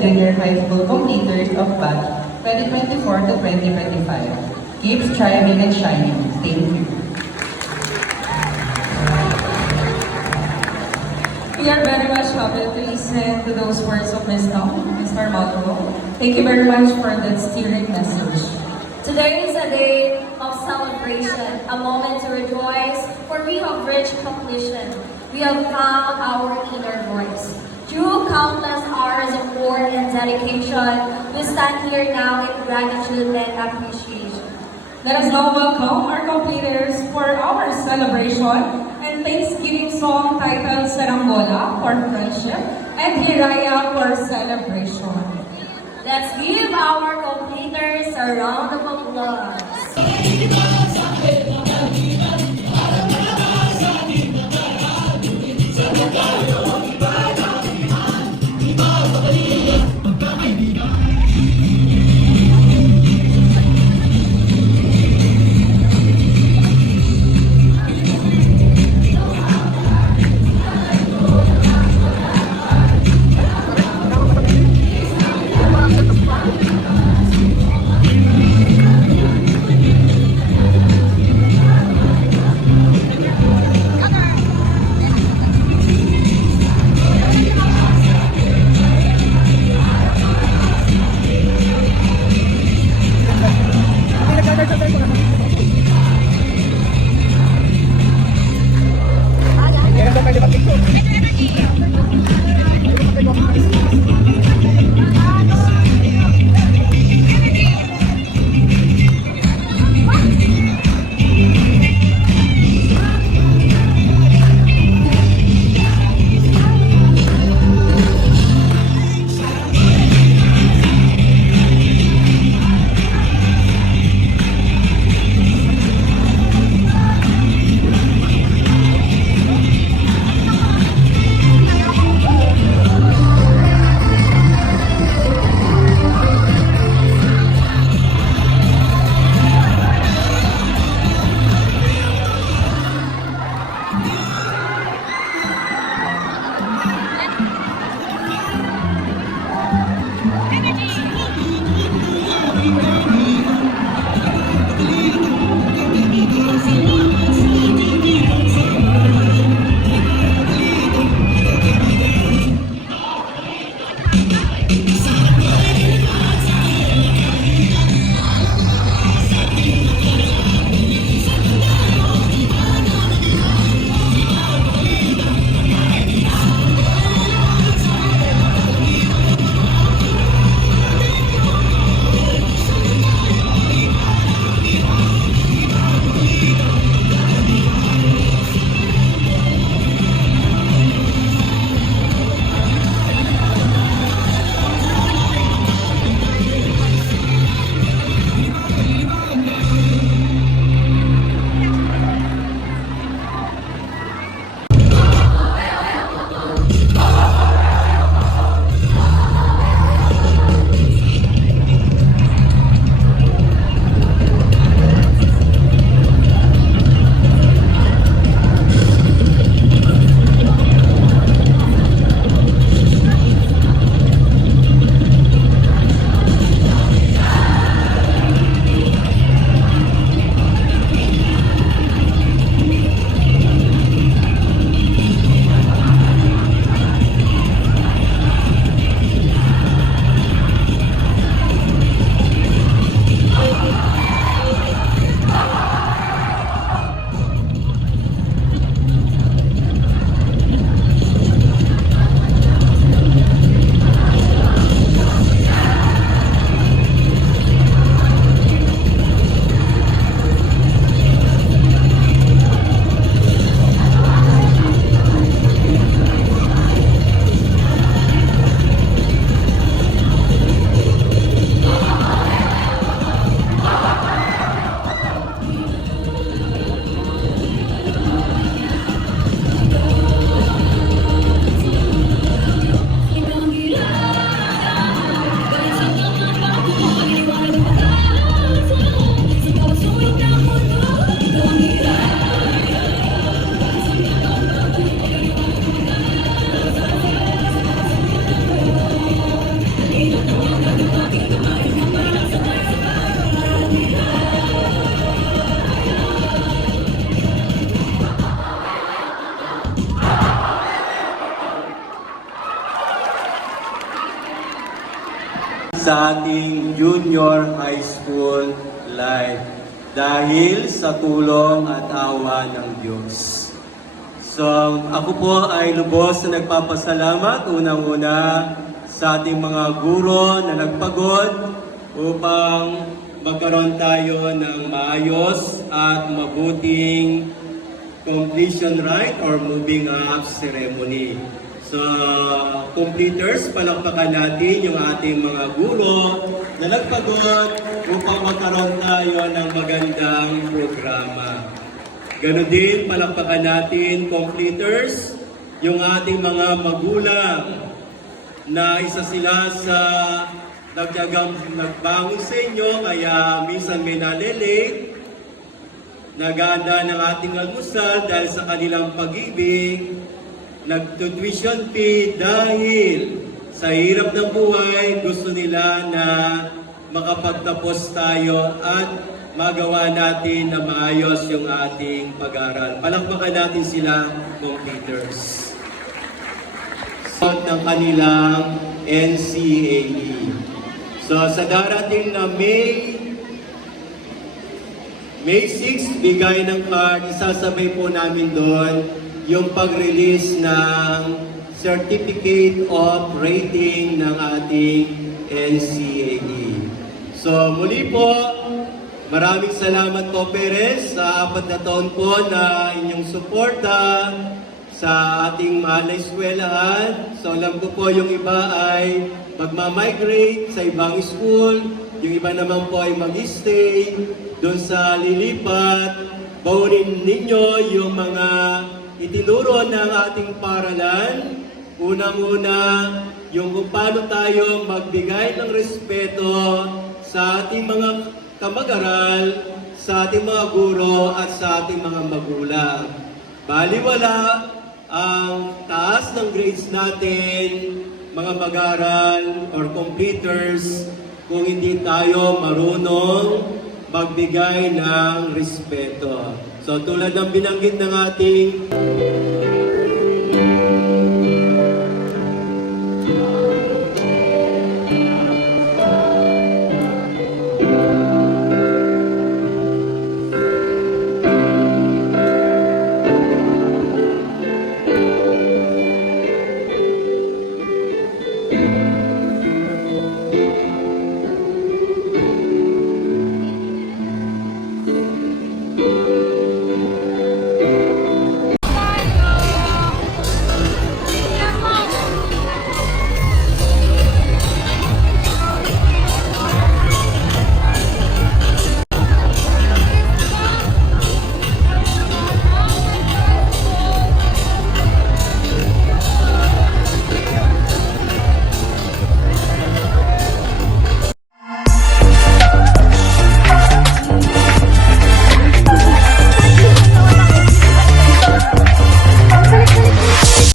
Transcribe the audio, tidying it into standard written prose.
junior high school completers of batch 2024 to 2025. Keep striving and shining. Thank you. We are very much happy to listen to those words of wisdom, Mr. Mato. Thank you very much for that stirring message. Today is a day of celebration, a moment to rejoice, for we have reached completion. We have found our inner voice. Through countless hours of work and dedication, we stand here now in gratitude and appreciation. Let us now welcome our completers for our celebration and Thanksgiving song titled Saranggola for friendship and Hiraya for celebration. Let's give our completers a round of applause. sa ating junior high school life dahil sa tulong at awa ng Diyos. So, ako po ay lubos na nagpapasalamat unang-una sa ating mga guro na nagpagod upang magkaroon tayo ng maayos at mabuting completion rite or moving up ceremony. So, completers, palakpakan natin yung ating mga guro na nagpagod upang magkaroon tayo ng magandang programa. Ganon din, palakpakan natin, completers, yung ating mga magulang na isa sila sa nagbangon sa inyo, kaya minsan may nalilate, naganda ng ating almusal dahil sa kanilang pag-ibig, nagtutuition fee dahil sa hirap ng buhay, gusto nila na makapagtapos tayo at magawa natin na maayos yung ating pag-aaral. Palakpakan natin sila, completers. Ng kanilang NCAE. So sa darating na May 6, bigay ng card, isasabay po namin doon yung pag-release ng Certificate of Rating ng ating NCAE. So muli po, maraming salamat po Perez sa 4 na taon po na inyong suporta sa ating mahal na eskwelahan. So alam ko po yung iba ay magmamigrate sa ibang school, yung iba naman po ay mag-stay doon sa lilipat. Bawin ninyo yung mga itinuro ng ating paralan. Unang-una, yung kung paano tayo magbigay ng respeto sa ating mga kamag-aral, sa ating mga guro at sa ating mga magulang. Baliwala ang taas ng grades natin, mga mag-aral or completers, kung hindi tayo marunong magbigay ng respeto. So tulad ng binanggit ng ating